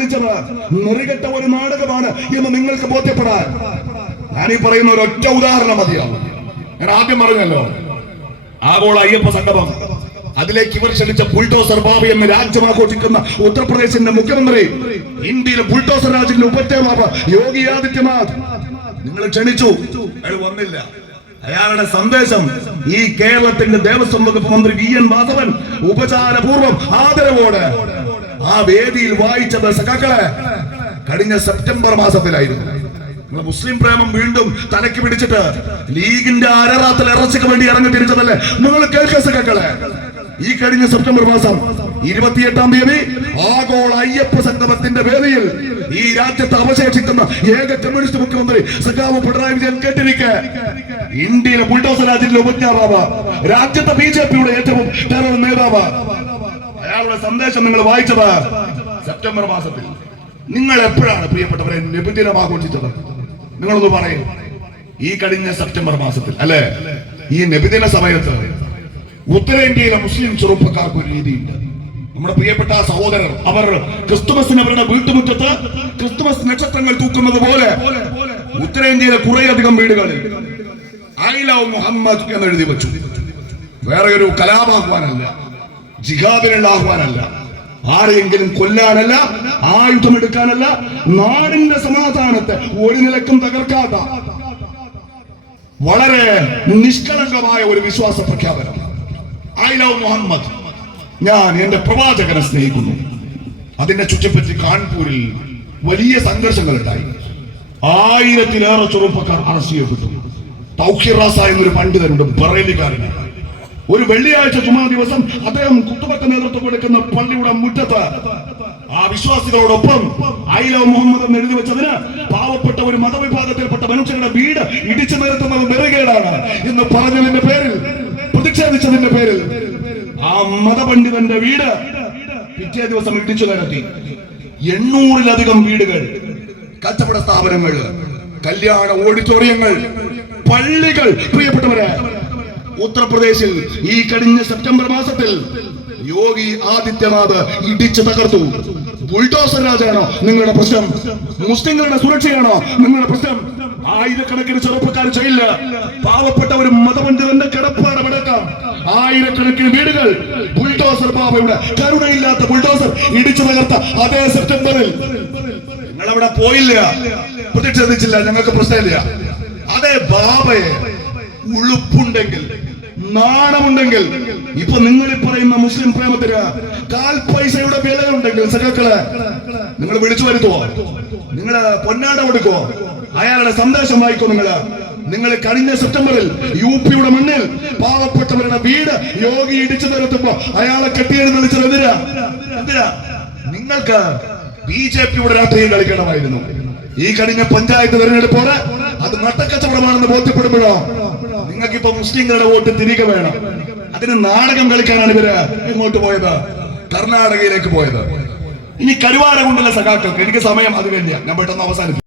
കളിച്ചത് നെറികെട്ട ഒരു നാടകമാണ് എന്ന് നിങ്ങൾക്ക് ബോധ്യപ്പെടാൻ ഞാനീ പറയുന്ന ഒരൊറ്റ ഉദാഹരണം മതിയാവും. ഞാൻ ആദ്യം പറഞ്ഞല്ലോ, ആഗോള അയ്യപ്പ സംഗമം, അതിലേക്ക് ഇവർ ക്ഷണിച്ച ബുൾഡോസർ ബാബു എന്ന് രാജ്യം ആഘോഷിക്കുന്ന ഉത്തർപ്രദേശിന്റെ മുഖ്യമന്ത്രി, ഇന്ത്യയിലെ ബുൾഡോസർ രാജിന്റെ ഉപദേവാബ് യോഗി ആദിത്യനാഥ്, നിങ്ങൾ ക്ഷണിച്ചു, അയാൾ വന്നില്ല. അയാളുടെ സന്ദേശം ഈ കേരളത്തിന്റെ ദേവസ്വം വകുപ്പ് മന്ത്രി VN വാസവൻ ഉപചാരപൂർവം ആദരവോടെ ആ വേദിയിൽ വായിച്ചത് സഖാക്കളെ കഴിഞ്ഞ സെപ്റ്റംബർ മാസത്തിലായിരുന്നു. നിങ്ങൾ മുസ്ലിം പ്രേമം വീണ്ടും തലയ്ക്ക് പിടിച്ചിട്ട് ലീഗിന്റെ അരറാത്തിൽ ഇറച്ചിക്ക് വേണ്ടി ഇറങ്ങി തിരിച്ചതല്ലേ? നിങ്ങൾ കേൾക്കുക സഖാക്കളെ, ഈ കഴിഞ്ഞ സെപ്റ്റംബർ മാസം 28-ാം തീയതി ആഗോള അയ്യപ്പ സംഗമത്തിന്റെ വേദിയിൽ ഈ രാജ്യത്ത് അവശേഷിക്കുന്ന ഏക കമ്മ്യൂണിസ്റ്റ് മുഖ്യമന്ത്രി സഖാവ് പിണറായി വിജയൻ കേട്ടിരിക്കെ ഇന്ത്യയിലെ ബുൾഡോസർ രാജ്യത്തിലെ ഉപജ്ഞാതാവ്, രാജ്യത്തെ BJPയുടെ ഏറ്റവും ടെറർ നേതാവ്, അയാളുടെ സന്ദേശം നിങ്ങൾ വായിച്ചത് സെപ്റ്റംബർ മാസത്തിൽ. നിങ്ങൾ എപ്പോഴാണ് പ്രിയപ്പെട്ടവരെ നബിദിനം ആഘോഷിച്ചത്? നിങ്ങളൊന്ന് പറയും. ഈ കഴിഞ്ഞ സെപ്റ്റംബർ മാസത്തിൽ അല്ലെ? ഈ നബിദിന സമയത്ത് ഉത്തരേന്ത്യയിലെ മുസ്ലിം ചെറുപ്പക്കാർക്ക് ഒരു രീതിയുണ്ട്. നമ്മുടെ പ്രിയപ്പെട്ട സഹോദരർ, അവർ ക്രിസ്തുമസിന് അവരുടെ വീട്ടുമുറ്റത്ത് ക്രിസ്തുമസ് നക്ഷത്രങ്ങൾ തൂക്കുന്നത് പോലെ ഉത്തരേന്ത്യയിലെ കുറേയധികം വീടുകളിൽ ഐ ലവ് മുഹമ്മദ് എന്ന് എഴുതി വെച്ചു. വേറെ ഒരു കലാപാഹ്വാനല്ല, ജിഹാദിനുള്ള ആഹ്വാനല്ല, ആരെയെങ്കിലും കൊല്ലാനല്ല, ആയുധമെടുക്കാനല്ല, നാടിന്റെ സമാധാനത്തെ ഒരു നിലക്കും തകർക്കാത്ത വളരെ നിഷ്കളങ്കമായ ഒരു വിശ്വാസ പ്രഖ്യാപനം. ഐ ലവ് മുഹമ്മദ്, ഞാൻ എന്റെ പ്രവാചകനെ സ്നേഹിക്കുന്നു. അതിനെ ചുറ്റിപ്പറ്റി കാൺപൂരിൽ വലിയ സംഘർഷങ്ങൾ ഉണ്ടായി. 1000-ലേറെ ചെറുപ്പക്കാർ അറസ്റ്റ് ചെയ്യപ്പെട്ടു. തൗഖീർ റാസ എന്നൊരു പണ്ഡിതനുണ്ട്, ബറേലിക്കാരനാണ്. ഒരു വെള്ളിയാഴ്ച ജുമാ ദിവസം അദ്ദേഹം കുത്തുബക്ക് നേതൃത്വം കൊടുക്കുന്ന പള്ളിയുടെ മുറ്റത്ത് ആ വിശ്വാസികളോടൊപ്പം ഐ ലവ് മുഹമ്മദ് എന്ന് എഴുതി വെച്ചതിന് പാവപ്പെട്ട ഒരു മതവിഭാഗത്തിൽപ്പെട്ട മനുഷ്യരുടെ വീട് ഇടിച്ചു നിരത്തുന്നത് നെറുകേടാണ് എന്ന് പറഞ്ഞതിന്റെ പേരിൽ, പ്രതിഷേധിച്ചതിന്റെ പേരിൽ ആ മതപണ്ഡിതന്റെ വീട് പിറ്റേ ദിവസം ഇടിച്ചു നിരത്തി. 800-ലധികം വീടുകൾ, കച്ചവട സ്ഥാപനങ്ങൾ, കല്യാണ ഓഡിറ്റോറിയങ്ങൾ, പള്ളികൾ, പ്രിയപ്പെട്ടവരെ, ഉത്തർപ്രദേശിൽ ഈ കഴിഞ്ഞ സെപ്റ്റംബർ മാസത്തിൽ യോഗി ആദിത്യനാഥ് ഇടിച്ചു തകർത്തു. ബുൾഡോസർ രാജാണോ നിങ്ങളുടെ പ്രശ്നം? മുസ്ലിങ്ങളുടെ സുരക്ഷയാണോ നിങ്ങളുടെ പ്രശ്നം? ആയിരക്കണക്കിന് ചെറുപ്പക്കാർ ചെയ്യില്ല. പാവപ്പെട്ട ഒരു മതപണ്ഡിതന്റെ കിടപ്പാടം അടക്കം 1000-കണക്കിന് വീടുകൾ ബുൾഡോസർ ബാബയുടെ കരുണയില്ലാത്ത ബുൾഡോസർ ഇടിച്ചു തകർത്ത അതേ സെപ്റ്റംബറിൽ നിങ്ങളവിടെ പോയില്ല, പ്രതിഷേധിച്ചില്ല, ഞങ്ങൾക്ക് പ്രശ്നമില്ല. അതേ ബാബയെ ഉളുപ്പുണ്ടെങ്കിൽ, നാണമുണ്ടെങ്കിൽ, ഇപ്പൊ നിങ്ങൾ പറയുന്ന മുസ്ലിം പ്രേമത്തിന് കാൽ പൈസയുടെ വിലയുണ്ടെങ്കിൽ സഖാക്കളെ, നിങ്ങൾ വിളിച്ചു വരുത്തുവോ? നിങ്ങള് പൊന്നാട കൊടുക്കുവോ? അയാളുടെ സന്ദേശം വായിക്കോ? നിങ്ങൾ കഴിഞ്ഞ സെപ്റ്റംബറിൽ UP-യുടെ മണ്ണിൽ പാവപ്പെട്ടവരുടെ വീട് യോഗി ഇടിച്ചു നിരത്തുമ്പോ അയാളെ കെട്ടിയെഴുന്നള്ളിച്ചത് എന്തിനാ? നിങ്ങൾക്ക് BJPയുടെ രാഷ്ട്രീയം കളിക്കണമായിരുന്നു. ഈ കഴിഞ്ഞ പഞ്ചായത്ത് തെരഞ്ഞെടുപ്പോടെ അത് നട്ടക്കച്ചവടമാണെന്ന് ബോധ്യപ്പെടുമ്പോഴോ നിങ്ങൾക്കിപ്പോ മുസ്ലിങ്ങളുടെ വോട്ട് തിരികെ വേണം. അതിന് നാടകം കളിക്കാനാണ് ഇവര് എങ്ങോട്ട് പോയത്? കർണാടകയിലേക്ക് പോയത്. ഇനി കരുവാര കൊണ്ടുള്ള സഖാക്കൾക്ക് എനിക്ക് സമയം അത് കഴിഞ്ഞ ഞാൻ പെട്ടെന്ന് അവസാനിപ്പിക്കും.